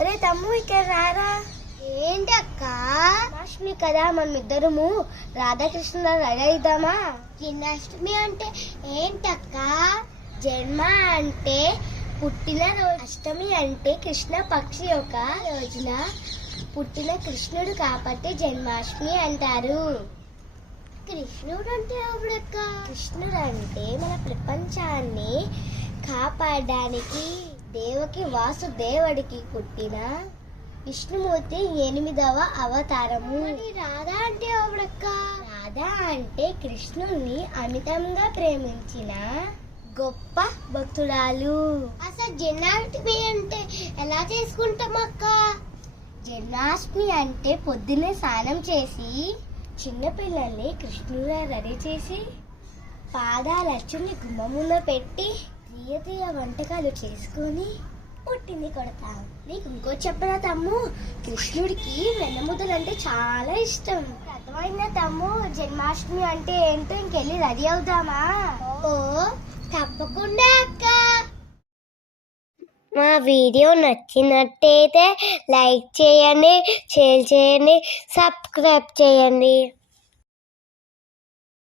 అరే తమ్ము ఇక్కడ రారా. ఏంటి అక్క? జన్మాష్టమి కదా, మనం ఇద్దరము రాధాకృష్ణ రెడీ అవుదామా? జన్మాష్టమి అంటే ఏంటక్క? జన్మ అంటే పుట్టిన రోజు, అష్టమి అంటే కృష్ణ పక్షి యొక్క రోజున పుట్టిన కృష్ణుడు కాబట్టి జన్మాష్టమి అంటారు. కృష్ణుడు అంటే ఎవడక్క? కృష్ణుడు అంటే మన ప్రపంచాన్ని కాపాడడానికి దేవకి వాసుదేవుడికి పుట్టిన విష్ణుమూర్తి 8వ అవతారము. రాధా అంటే ఎవడక్క? రాధా అంటే కృష్ణుణ్ణి అమితంగా ప్రేమించిన గొప్ప భక్తురాలు. అసలు జన్మాష్టమి అంటే ఎలా చేసుకుంటాం అక్క? జన్మాష్టమి అంటే పొద్దున్నే స్నానం చేసి చిన్నపిల్లల్ని కృష్ణుడా రెడీ చేసి పాదాలచ్చుని గుమ్మ ముందు పెట్టి తీయ వంటకాలు చేసుకొని పుట్టింది కొడతాం. నీకు ఇంకో చెప్పరా తమ్ము, కృష్ణుడికి వెన్నముద్దలు అంటే చాలా ఇష్టం. అర్థమైందా తమ్ము? జన్మాష్టమి అంటే ఏంటో ఇంకెళ్ళి రెడీ అవుదామా? ఓ తప్పకుండా అక్క. మా వీడియో నచ్చినట్టయితే లైక్ చేయండి, షేర్ చేయండి, సబ్స్క్రైబ్ చేయండి.